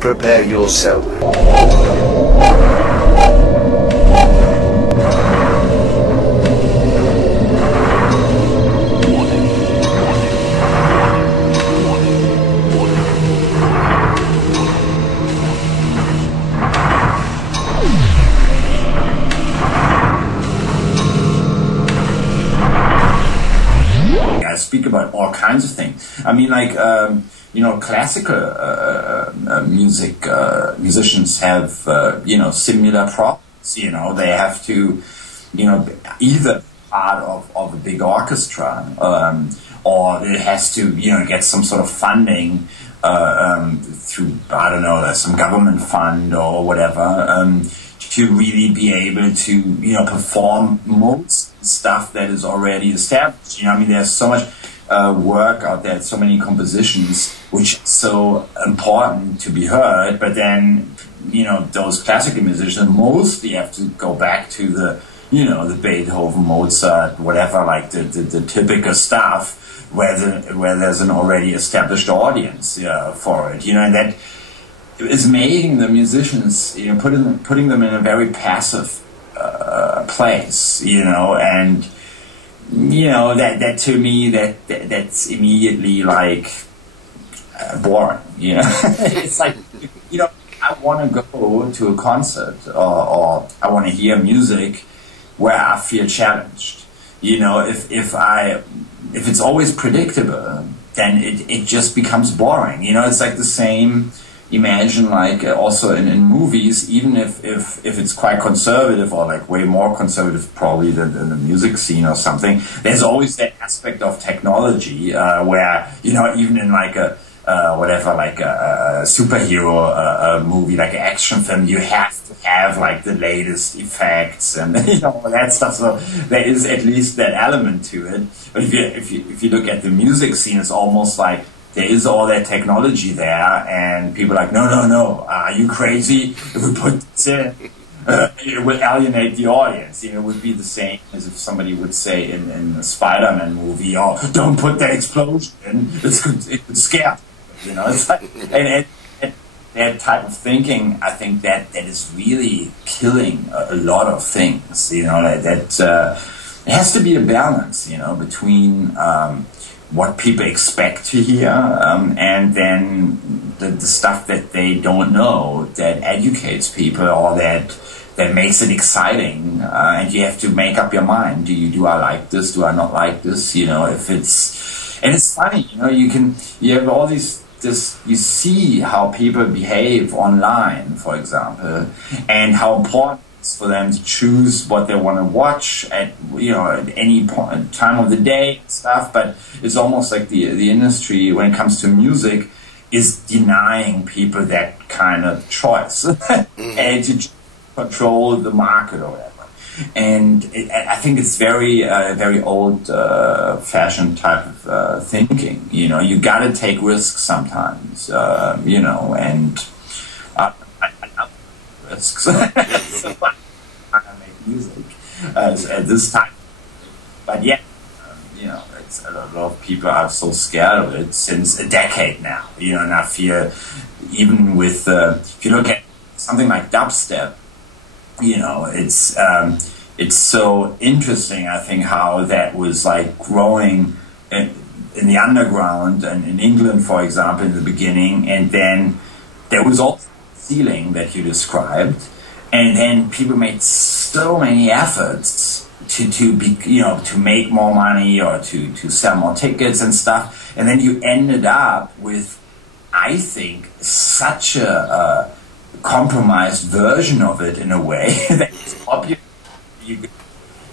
Prepare yourself. Speak about all kinds of things. I mean, like, classical musicians have, similar problems. They have to, either part of a big orchestra, or it has to, get some sort of funding through, I don't know, some government fund or whatever, to really be able to, perform most stuff that is already established. There's so much work out there, so many compositions which are so important to be heard, but then, those classical musicians mostly have to go back to the Beethoven, Mozart, whatever, like the typical stuff where there's an already established audience for it, and that is making the musicians, putting them in a very passive place, and that to me that's immediately like boring. It's like I want to go to a concert or I want to hear music where I feel challenged. If it's always predictable, then it just becomes boring. It's like the same. Imagine, like, also in movies, even if it's quite conservative or like way more conservative probably than the music scene or something, there's always that aspect of technology where, even in like a superhero movie, like an action film, you have to have like the latest effects and that stuff. So there is at least that element to it. But if you look at the music scene, it's almost like there is all that technology there, and people are like, no, are you crazy? If we put this in, it will alienate the audience. It would be the same as if somebody would say in a Spider-Man movie, "Oh, don't put that explosion in; it could scare." It's like, and that type of thinking, I think that is really killing a lot of things. That it has to be a balance, between what people expect to hear, and then the stuff that they don't know that educates people or that makes it exciting, and you have to make up your mind. Do I like this? Do I not like this? If it's, and it's funny, you have all these. You see how people behave online, for example, and how important it's for them to choose what they want to watch at any point, time of the day and stuff. But it's almost like the industry, when it comes to music, is denying people that kind of choice and to control the market or whatever. And I think it's very old-fashioned type of thinking. You got to take risks sometimes. And I love risks. So I make music at this time. But yeah, it's a lot of people are so scared of it since a decade now. And I feel even with if you look at something like dubstep. It's so interesting, I think, how that was like growing in the underground and in England, for example, in the beginning, and then there was also the ceiling that you described, and then people made so many efforts to be, to make more money or to sell more tickets and stuff, and then you ended up with, I think, such a compromised version of it in a way that is popular.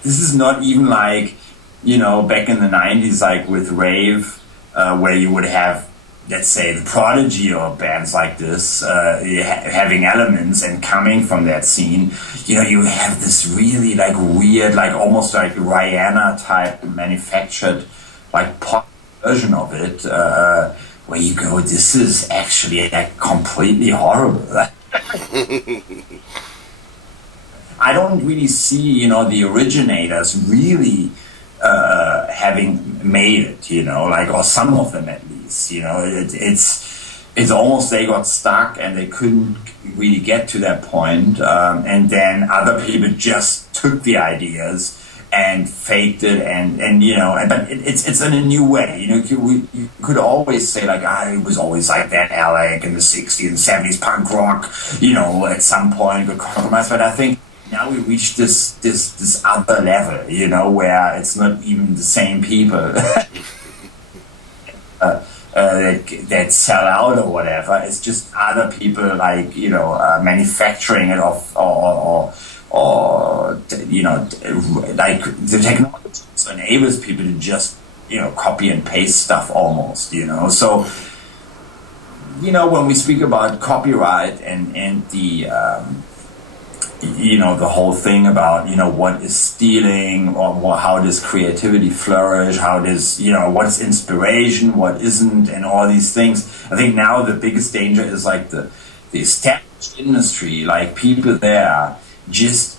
This is not even like, back in the 90s, like with rave, where you would have, let's say, the Prodigy or bands like this, having elements and coming from that scene. You have this really like weird, like almost like Rihanna type manufactured like pop version of it, where you go, this is actually like completely horrible. I don't really see, the originators really having made it, or some of them at least, it's it's almost they got stuck and they couldn't really get to that point, and then other people just took the ideas and faked it, and but it's in a new way. You could always say like, it was always like that, Alec, in the 60s and 70s punk rock, at some point would compromise. But I think now we reach this other level, where it's not even the same people that sell out or whatever. It's just other people like manufacturing it or like the technology enables people to just copy and paste stuff almost. So when we speak about copyright and the the whole thing about what is stealing, or how does creativity flourish, how does what's inspiration, what isn't, and all these things. I think now the biggest danger is like the established industry, like people there just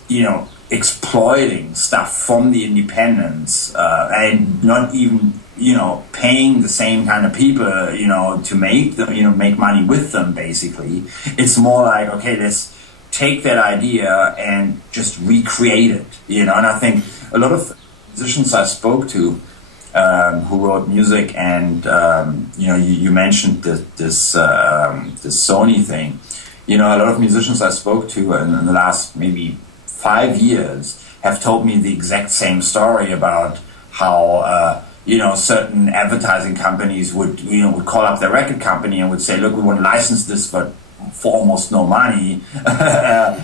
exploiting stuff from the independents, and not even paying the same kind of people to make them make money with them. Basically, it's more like, okay, let's take that idea and just recreate it, and I think a lot of musicians I spoke to who wrote music, and you mentioned this Sony thing. A lot of musicians I spoke to in the last maybe 5 years have told me the exact same story about how certain advertising companies would call up their record company and would say, look, we want to license this, but for almost no money, but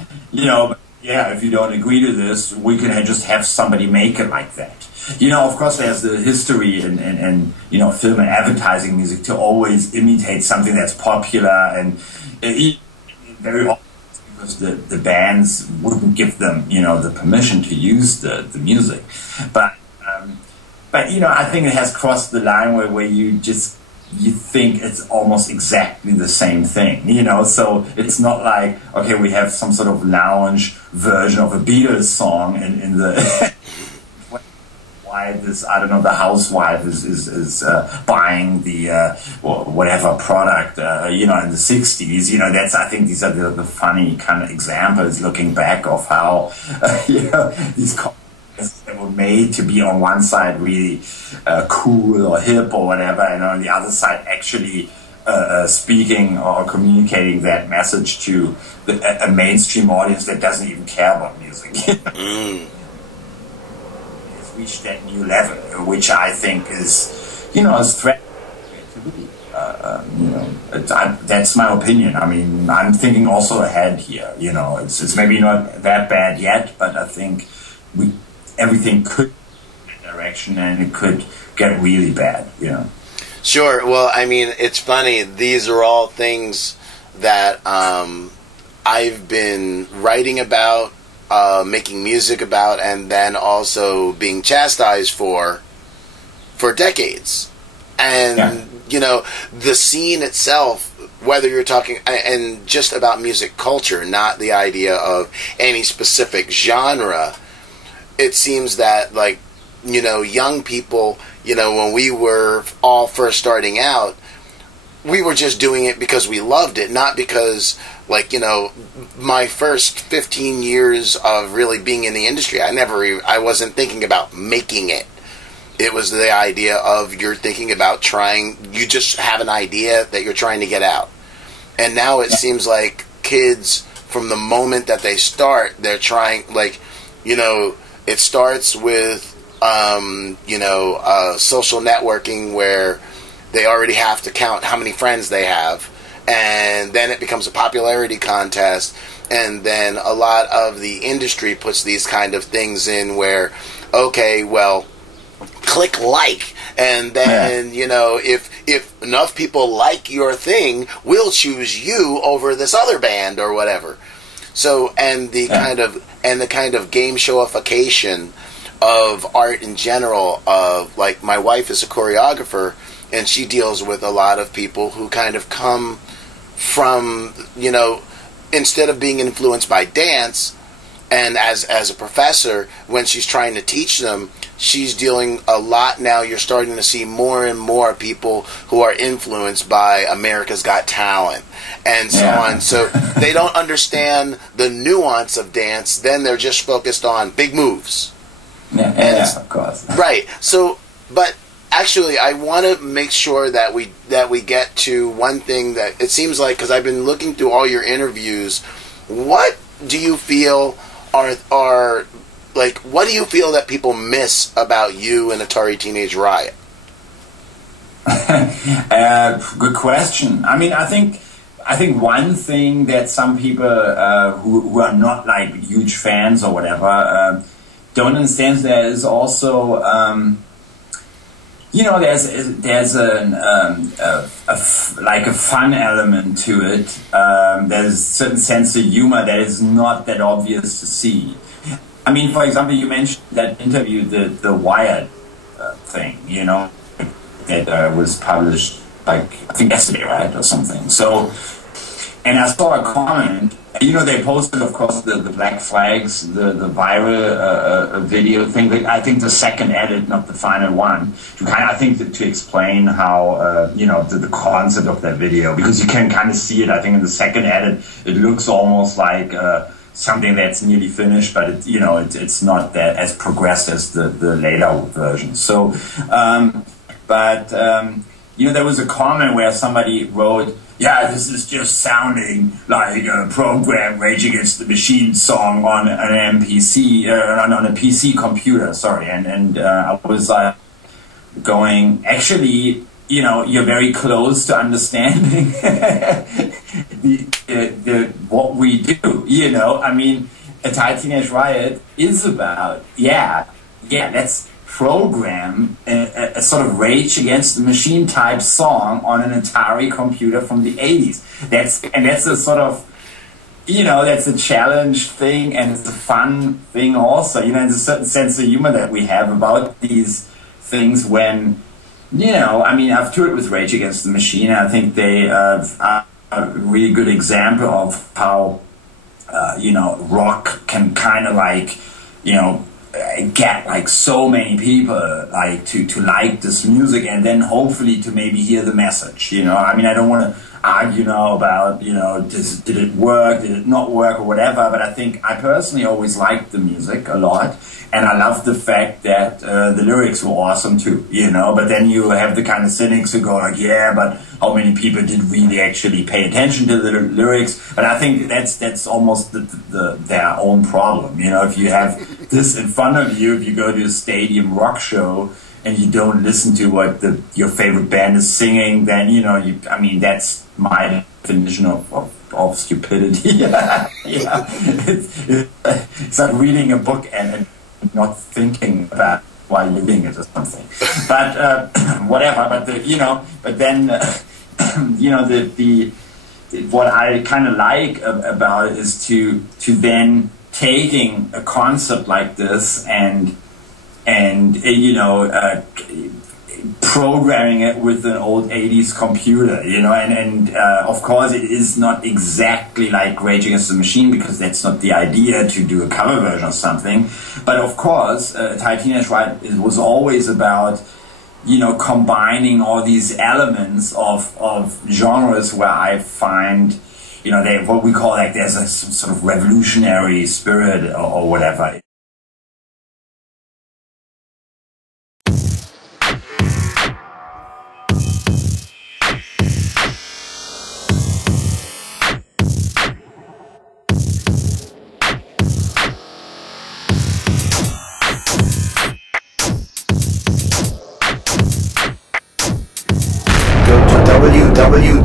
if you don't agree to this, we can just have somebody make it like that. Of course, there's the history in film and advertising music to always imitate something that's popular, and very often because the bands wouldn't give them the permission to use the music, but I think it has crossed the line where you think it's almost exactly the same thing, so it's not like, okay, we have some sort of lounge version of a Beatles song in the why this, I don't know, the housewife is buying the whatever product in the 60s. That's, I think these are the funny kind of examples looking back of how these that were made to be on one side really cool or hip or whatever, and on the other side actually speaking or communicating that message to a mainstream audience that doesn't even care about music. It's reached that new level, which I think is, a threat to creativity. That's my opinion. I mean, I'm thinking also ahead here. It's maybe not that bad yet, but I think everything could go in that direction, and it could get really bad, Sure. Well, I mean, it's funny. These are all things that I've been writing about, making music about, and then also being chastised for decades. And, the scene itself, whether you're talking, and just about music culture, not the idea of any specific genre, it seems that, like, young people, when we were all first starting out, we were just doing it because we loved it, not because, like, my first 15 years of really being in the industry, I wasn't thinking about making it. It was the idea of you're thinking about you just have an idea that you're trying to get out. And now it seems like kids, from the moment that they start, they're trying, like, it starts with, social networking where they already have to count how many friends they have, and then it becomes a popularity contest, and then a lot of the industry puts these kind of things in where, okay, well, click like, and then, if enough people like your thing, we'll choose you over this other band or whatever. So, and the kind of game showification of art in general, of, like, my wife is a choreographer, and she deals with a lot of people who kind of come from, instead of being influenced by dance, and as a professor, when she's trying to teach them, she's dealing a lot now. You're starting to see more and more people who are influenced by America's Got Talent and so on. So they don't understand the nuance of dance. Then they're just focused on big moves. Yeah, of course. Right. So, but actually, I want to make sure that we get to one thing that it seems like, because I've been looking through all your interviews. What do you feel are like? What do you feel that people miss about you and Atari Teenage Riot? Good question. I mean, I think one thing that some people who are not like huge fans or whatever don't understand there is also there's like a fun element to it. There's a certain sense of humor that is not that obvious to see. I mean, for example, you mentioned that interview, the Wired thing, that was published, like, I think yesterday, right, or something. So, and I saw a comment. They posted, of course, the black flags, the viral video thing. I think the second edit, not the final one, to explain how the concept of that video, because you can kind of see it. I think in the second edit, it looks almost like something that's nearly finished, but it's not that as progressed as the later version. So, there was a comment where somebody wrote, "Yeah, this is just sounding like a program Rage Against the Machine song on an MPC, on a PC computer." Sorry, and I was going, actually, you're very close to understanding what we do. I mean, Atari Teenage Riot is about let's program a sort of Rage Against the Machine type song on an Atari computer from the 80s. That's a sort of, that's a challenge thing, and it's a fun thing also. There's a certain sense of humor that we have about these things when, I've toured with Rage Against the Machine, and I think they are a really good example of how, rock can kind of like, get like so many people like to like this music, and then hopefully to maybe hear the message. I don't want to argue now about did it work, did it not work, or whatever, but I think I personally always liked the music a lot, and I love the fact that the lyrics were awesome too. But then you have the kind of cynics who go like, yeah, but how many people did really actually pay attention to the lyrics? But I think that's almost their own problem. If you have this in front of you, if you go to a stadium rock show and you don't listen to what your favorite band is singing, then that's my definition of stupidity. It's like reading a book and not thinking about why you're reading it or something. But whatever. But then what I kind of like about it is to then taking a concept like this and programming it with an old 80s computer, and of course it is not exactly like Rage Against the Machine, because that's not the idea to do a cover version or something, but of course Atari Teenage Riot was always about combining all these elements of genres where I find what we call like there's some sort of revolutionary spirit or whatever.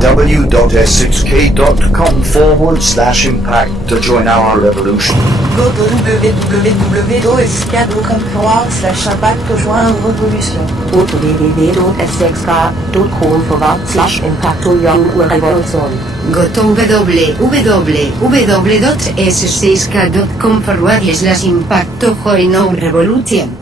www.s6k.com/impact to join our revolution. Go to www.s6k.com/impact to join our revolution. Go to www.s6k.com/impact to join our revolution. Go to www.s6k.com/impact to join our revolution.